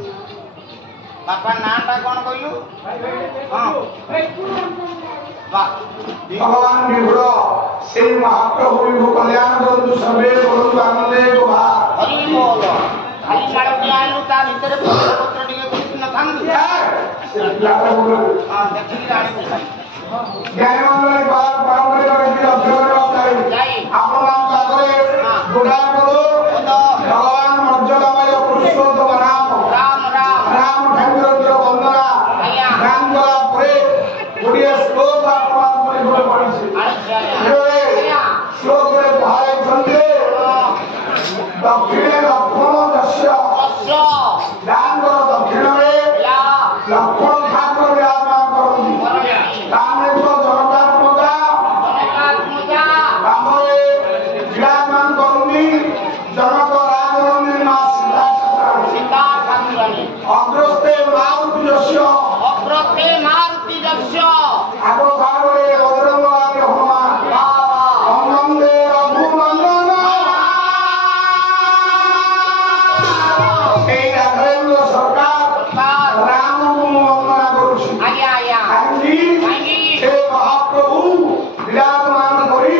बापा नाटा कौन कहलु भगवान विभुर से महाप्रभु विभु कल्याण बंधु सर्वे बंधु आनंदे हरि बोल खाली माड़ के आलू ता भीतर पत्र पत्र टिके कुछ न थांदु हां देखि राणी को खाई ज्ञानमंगल बार पारंपरिक रीति अध्ययन होताई आपण मान पागरे गुणाय बोलो भगवान मर्यादामय पुरुषोत्तम राम राम ठाकुर वंदना गान कला परे गुडिया श्लोक आपण परे बोले पड़िछि श्लोक रे भाई छंदे दक्षिणे लक्ष्मण दस्य दान करो दक्षिण रे लक्ष्मण ठाकुर विराजमान करନ୍ତି राम तो जनकात्मका राम रे विराजमान करନ୍ତି जनक राजनंदी मां सीता ठाकुरानी अग्रस्ते मारुति जस्य आगो भागरे बजरंग आगे हनुमान वंदे रघुनंदन এই রাঘবেন্দ্র সরকার রাম বন্দনা করছি हे महाप्रभु विराजमान करी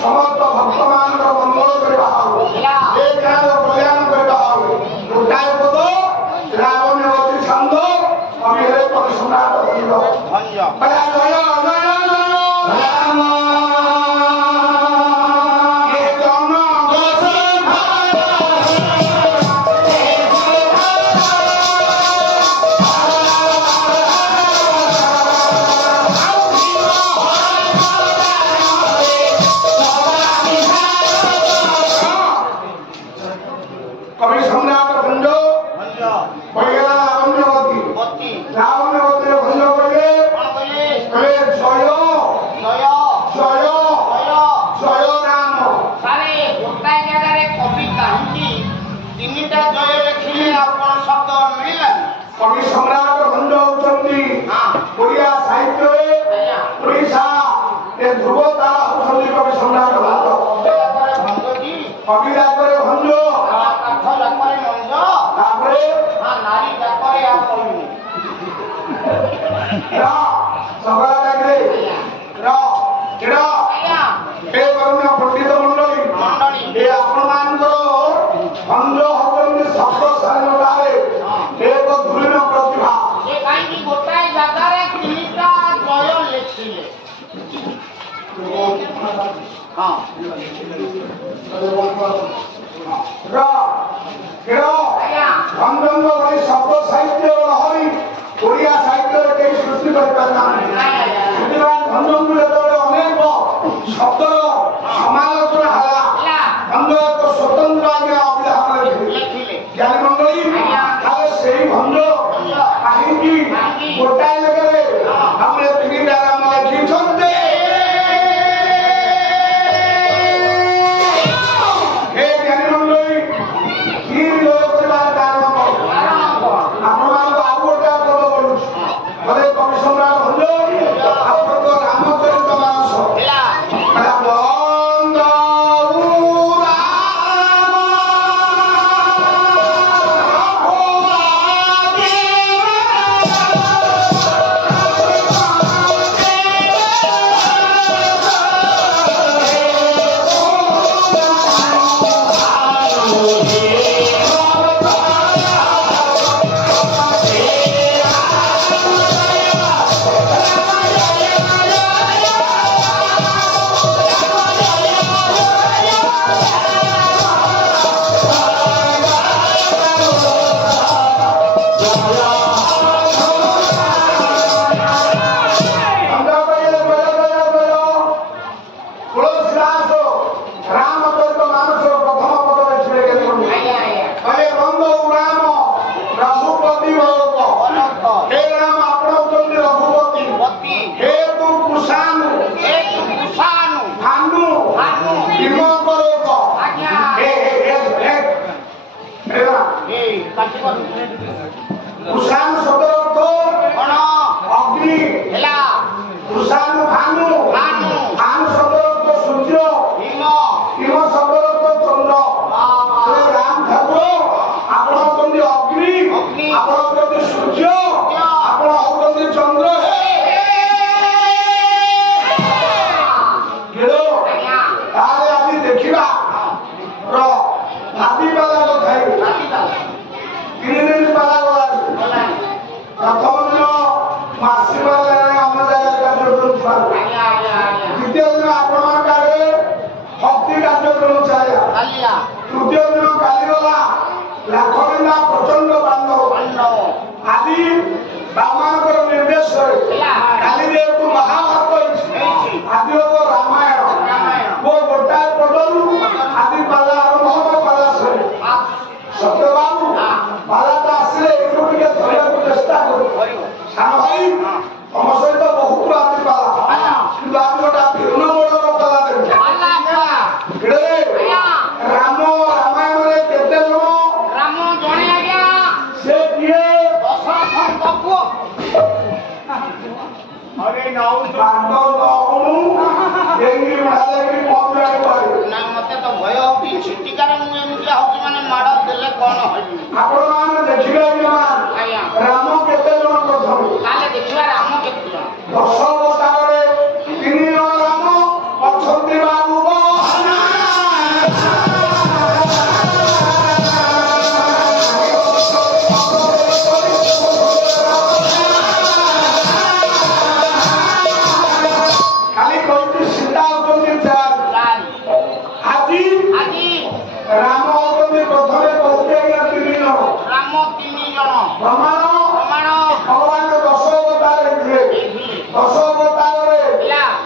समस्त भक्त मानकर मंगल करबा ए ज्ञान कल्याण करबा गोटाय पद रावण अति छंद আমি हे पद सम्राट बनिलो बड़ा जय राम ये जन कवि सम्राट भंज पयला रावणवती रावणवती भंज कले कले जय जय जय राम सारे गोटाय जगह रे कवि काहिकी तीनटा जय लिखिले आपण शब्द मिलिला कवि सम्राट भंज होचंती ओडिया साहित्य रे ओडिशा ए ध्रुवता होचंती कवि सम्राट भंज कवि रागरे भंज काठ जाकरे मंज तापरे हां नारी जाकरे आ कहलु रा सगळा लागले रा किडा हे वरुण पंडित मंडळी हे आपण मानकर भंज होचंती शब्द सारणारे एक धुरीन प्रतिभा ये काई गोटाय जगह रे तीनटा जय लिखिले हां रा किडा भंजंग भଳି शब्द साहित्य लहरी ओडिया साहित्य रे केही सृष्टि कर पारना ସେଥିପାଇଁ ଭଞ୍ଜଙ୍କୁ ଯେତେବେଳେ ଅନେକ ଶବ୍ଦର ସମାଲୋଚନା ହେଲା ଭଞ୍ଜ ଏକ ସ୍ୱତନ୍ତ୍ର ଆଜ୍ଞା ଅଭିଧାନ ଲେଖିଲେ ଜ୍ଞାନୀ ମଣ୍ଡଳୀ ତାହେଲେ ସେଇ ଭଞ୍ଜ କାହିଁକି ଗୋଟାଏ ଜାଗାରେ ଆମେ ତିନିଟା ନାମ ଲେଖିଛନ୍ତି हे ଜ୍ଞାନୀ ମଣ୍ଡଳୀ କି ଲୋକ କରିବାର କାରଣ ଆପଣମାନଙ୍କୁ ଆଉ ଗୋଟେ ପଦ ବୋଲୁଛି ବୋଲେ କବି ସମ୍ରାଟ ଭଞ୍ଜ ଆପଣଙ୍କ ରାମଚରିତ ମାନସ कुशान शब्द अर्थ कौन अग्नि हेला कुशान भानु भानु भानु शब्द अर्थ सूर्य हिम हिम शब्द अर्थ चंद्र तो राम ठाकुर आपण होचंदी अग्नि ଅଗ୍ନି ଆପଣ ହଉଛନ୍ତି ସୂର୍ଯ୍ୟ ଆପଣ ହଉଛନ୍ତି ଚନ୍ଦ୍ର ତାହେଲେ ଆଜି ଦେଖିବା ହାତୀ ପାଲା କଥା 3 ଦିନ ପାଲା ଗଲାଣି ପ୍ରଥମ ଦିନ ମାସି ପାଲା ଆମ ଜାଗାରେ କାର୍ଯ୍ୟକ୍ରମ ଚାଲିଲା ଦ୍ୱିତୀୟ ଦିନ ଆପଣମାନଙ୍କ ଆଗରେ ଭକ୍ତି କାର୍ଯ୍ୟକ୍ରମ ଚାଲିଲା ତୃତୀୟ ଦିନ କାଲି ଗଲା ଲାଖବିନ୍ଦା ପ୍ରଚଣ୍ଡ ବାଣ୍ଡବ ଆଜି ବାମାନଙ୍କର ନିର୍ଦ୍ଦେଶରେ କାଲି ଯେହେତୁ ମହାଭାରତ ହେଇଛି ଆଜି ହବ ରାମାୟଣ ଗୋଟାଏ ପଦରୁ ଆଜି ପାଲା ଆରମ୍ଭ ହବ ପାଲା ସରି ସତ୍ୟବାବୁ ପାଲାଟା ଆସିଲେ ଏଇଠୁ ଟିକେ ଧରିବାକୁ ଚେଷ୍ଟା କରୁ ସାନ ଭାଇ ତମ ସହିତ ବହୁତ ଆଜି ପାଲା କିନ୍ତୁ ଆଜି ଗୋଟେ ଭିନ୍ନ ମୋଡର ପାଲା ଦେବି ରାମ ରାମାୟଣରେ କେତେ ଜଣ ରାମ ଜଣେ ଆଜ୍ଞା ସେ କିଏ ଦଶରଥଙ୍କ ପୁଅ ନା ମତେ ତ ଭୟ ହଉଛି ଛିଟିକାର ମୁଁ ଏମିତି ହଉଛି ମାନେ ମାଡ଼ ଦେଲେ କଣ ହଇବି ଆପଣମାନେ ଦେଖିବେ ଆଜ୍ଞା ରାମ କେତେ ଜଣ ପ୍ରଥମେ ତାହେଲେ ଦେଖିବା ରାମ କେତେ ଜଣ 10 ଅବତାରରେ 3 ଜଣ ରାମ ଅଛନ୍ତି ବାବୁ ଖାଲି କହିଛି ସୀତା ହଉଛନ୍ତି 4 ଆଜି ରାମ ହଉଛନ୍ତି ପ୍ରଥମେ କହୁଛି ଆଜ୍ଞା 3 ଜଣ ରାମ 3 ଜଣ ପ୍ରମାଣ ଭଗବାନ 10 ଅବତାର ହେଇଥିଲେ 10 ଅବତାରରେ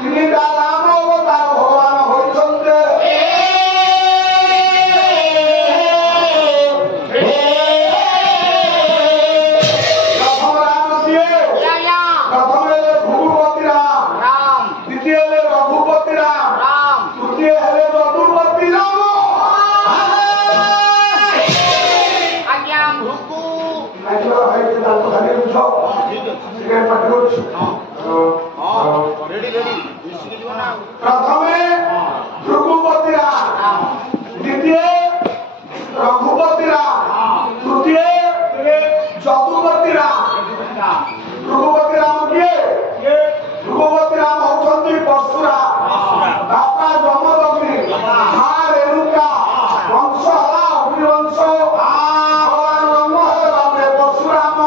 3ଟା ରାମ ଅବତାର ଭଗବାନ ହୋଇଛନ୍ତି ପ୍ରଥମ ରାମ କିଏ ପ୍ରଥମେ ହେଲେ ଭୃଗୁପତି ରାମ ଦ୍ୱିତୀୟ ହେଲେ ରଘୁପତି ରାମ ତୃତୀୟ ହେଲେ ଯଦୁପତି ରାମ ଆଜ୍ଞା ଭୃଗୁ ପ୍ରଥମେ ଭୃଗୁପତି ରାମ ଦ୍ୱିତୀୟ ରଘୁପତି ରାମ ତୃତୀୟ ଯଦୁପତି ରାମ ଭୃଗୁପତି ରାମ କିଏ ଭୃଗୁପତି ରାମ ହଉଛନ୍ତି ପରଶୁରାମ ବାପା ଯମଦଗ୍ନି ମା ରେଣୁକା ବଂଶ ହେଲା ଅଗ୍ନିବଂଶ ଭଗବାନ ବ୍ରହ୍ମ ହେଲେ ବାପେ ପରଶୁରାମ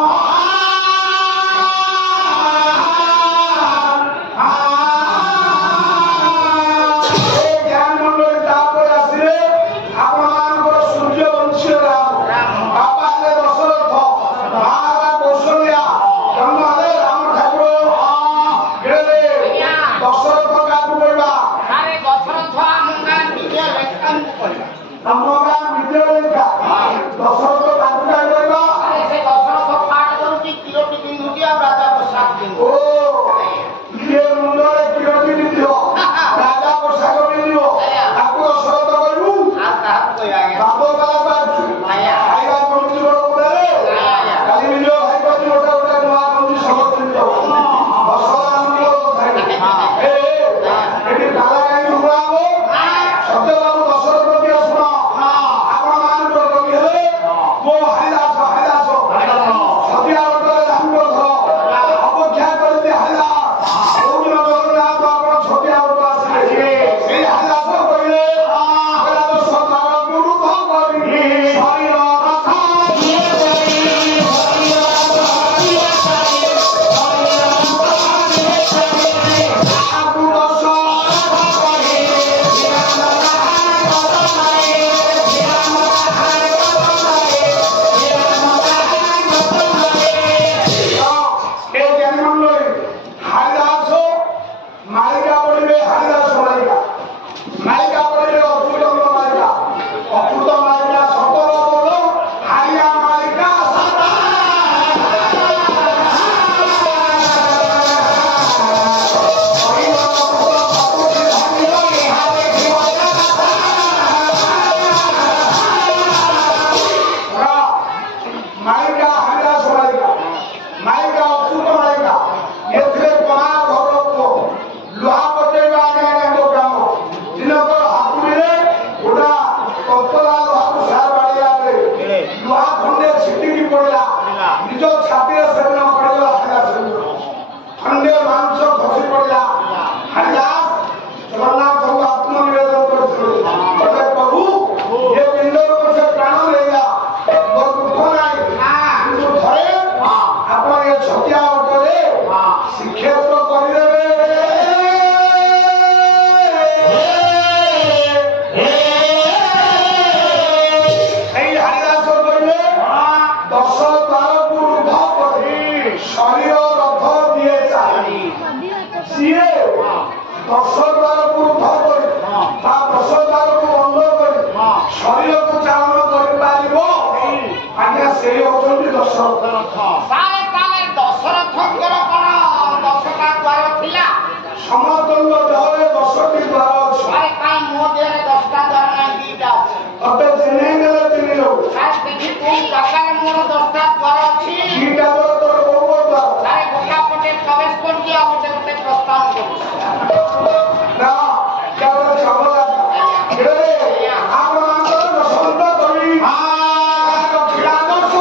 ନିଜ ଛାତିରେ ସେଦିନ ପଡ଼ିଗଲା ହାରିଦାସ ଖଣ୍ଡେ ମାଂସ ଖସି ପଡ଼ିଲା ହାରିଦାସ ଜଗନ୍ନାଥଙ୍କୁ ଆତ୍ମନିବେଦନ କରିଥିଲେ କହିଲେ ପ୍ରଭୁ ଏ ପିଣ୍ଡରୁ ସେ ପ୍ରାଣ ନେଇଗଲା ମୋର ଦୁଃଖ ନାହିଁ କିନ୍ତୁ ଥରେ ଆପଣ ଏ ଛତିଆ ଅଟରେ ଶ୍ରୀକ୍ଷେତ୍ର କରିଦେବେ। ଏଇ ହାରିଦାସ କହିଲେ 10 ଦ୍ୱାରକୁ ରୁଦ୍ଧ କରି ଶରୀର ରଥ ଦିଏ ଚାଲି ସିଏ 10 ଦ୍ୱାରକୁ ରୁଦ୍ଧ କରି ବା 10 ଦ୍ୱାରକୁ ବନ୍ଦ କରି ଶରୀରକୁ ଚାଳନ କରିପାରିବ ଆଜ୍ଞା ସେଇ ହଉଛନ୍ତି ଦଶରଥ ରଥ। ତାହେଲେ ଦଶରଥଙ୍କର କଣ 10ଟା ଦ୍ୱାର ଥିଲା? ସମସ୍ତଙ୍କ ଦେହରେ 10ଟି ଦ୍ୱାର ଅଛି। କାଇଁ ମୋ ଦେହରେ 10ଟା ଦ୍ୱାର ନାହିଁ, 2ଟା ଅଛି। ତତେ ଚିହ୍ନେଇ ନେଲେ ଚିହ୍ନି ନେବୁ। ଦେଖି କୋଉ ଜାଗାରେ ମୋର 10ଟା ଦ୍ୱାର ଅଛି? 2ଟା ଦ୍ୱାର ତୋର କୋଉ କୋଉ ଦ୍ୱାର? ଗୋଟା ପଟେ ପ୍ରବେଶ କରୁଛି ଆଉ ଗୋଟେ ଗୋଟେ ପ୍ରସ୍ଥାନ କରୁଛି। ନା କେବଳ ଛବଲା ଆପଣଙ୍କର ଦଶରଥ କରି ରଖିଲା ଦଶ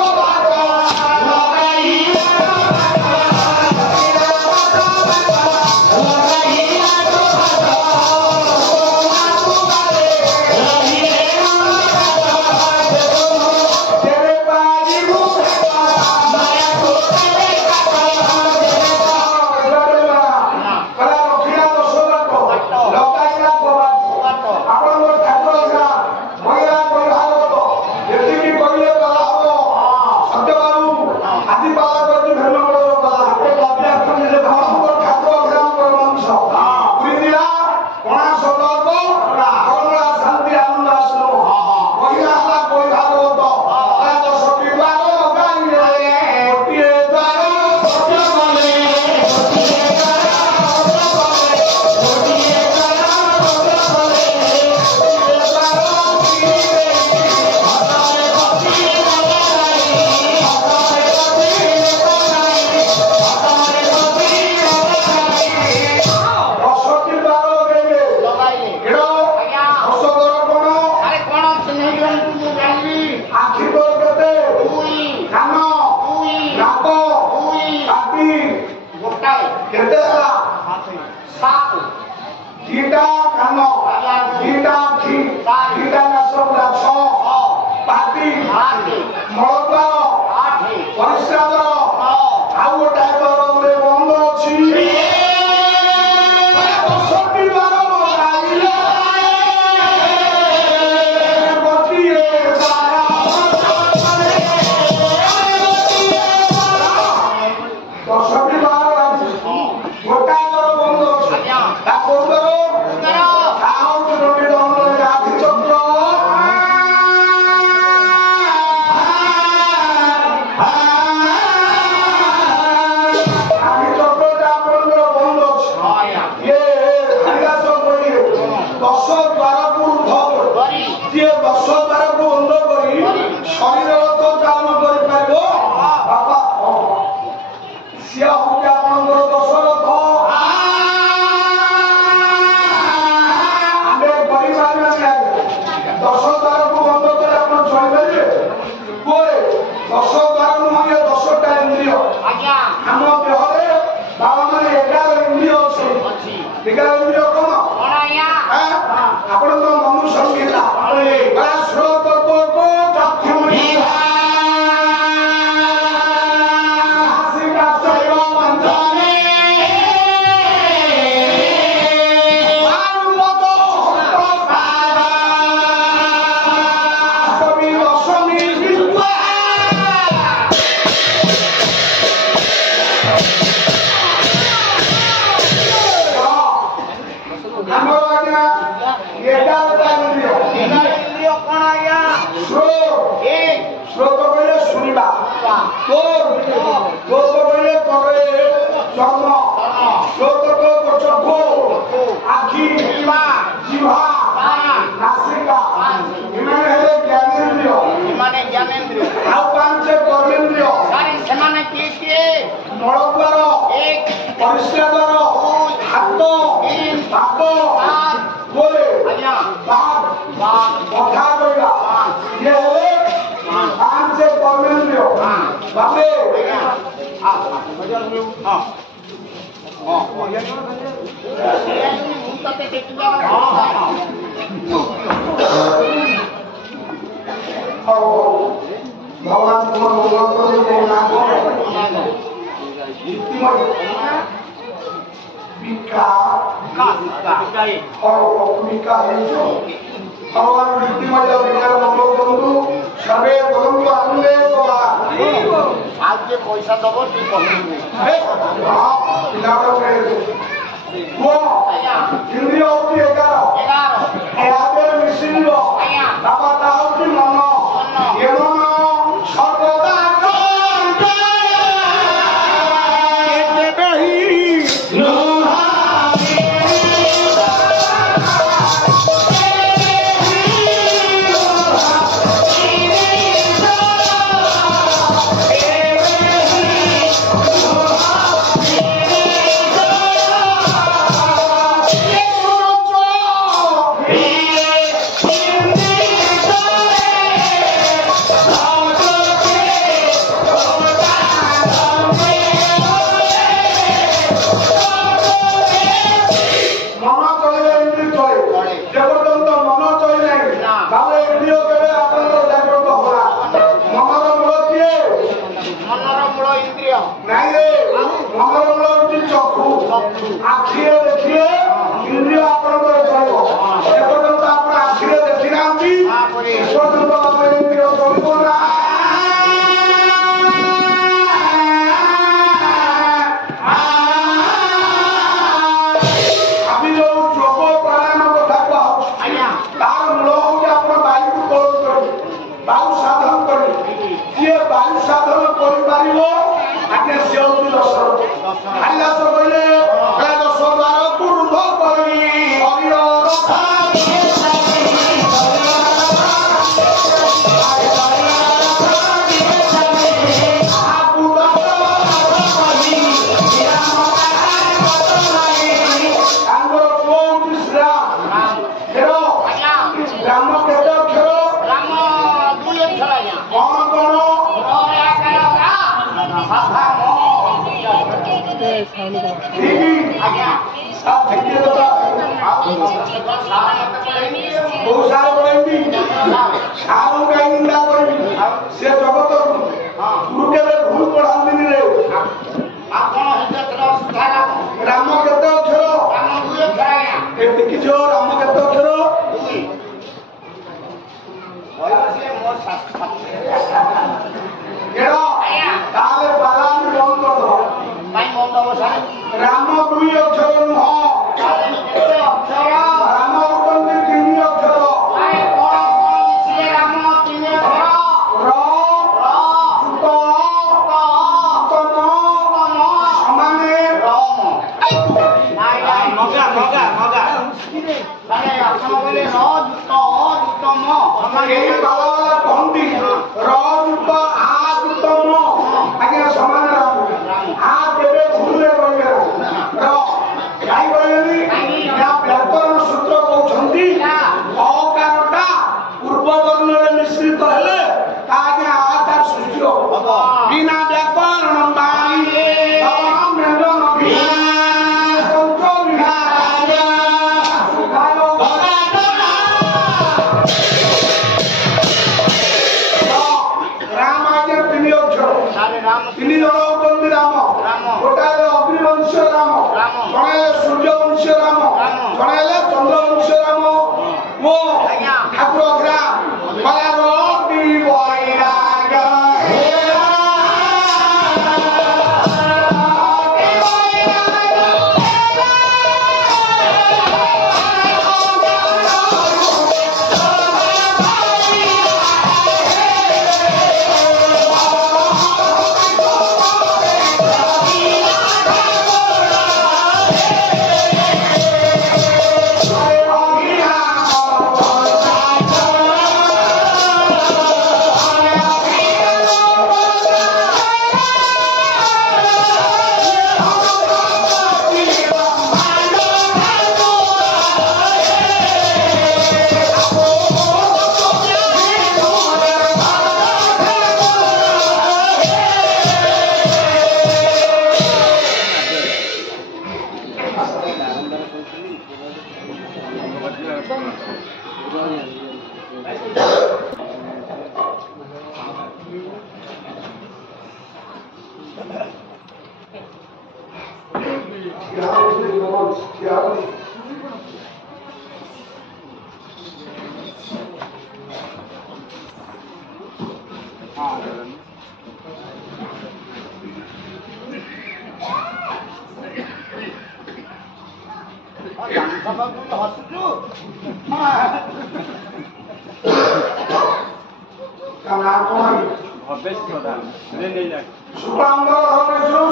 ବାପେ ମୁଁ ତତେ ଦେଖିବା ହଉ ଭଗବାନ ତୁମ ମଙ୍ଗଳ କରନ୍ତୁ ମୋ ନାଁ କଣ ବିକା ହଉ ବିକା ହେଇଛ भगवान रीतिमय विचार मंगल बंधु सबे बंधु आनंदे आज जे पैसा दबो से कहबे वो इंद्रिय होती 11 यादर मिसिंग बाबा ताउती मन ये मन सर्वदा आखिरे देखिए इंद्रिय आपनकर चलबो एपर्यंत आपण आखिरे देखि नांती एपर्यंत आपण इंद्रिय चलबो ना আমি जो যোগ প্রাণায়াম কথা কও তার মূল হচ্ছে आपण বায়ু কন্ট্রোল করি বায়ু সাধন করি যে বায়ু সাধন করি পারিবো আগে সেউতি দর্শন আল্লাহ তো বলে राम दुई अक्षर राम होती 3 अक्षर ଠିଆ ହେବନି। ହସୁଛୁ ତା ନାଁ କଣ? ଭବେଶ ପ୍ରଧାନ। ଶୁକ୍ଳାମ୍ବର ଧବଳେଶ୍ୱର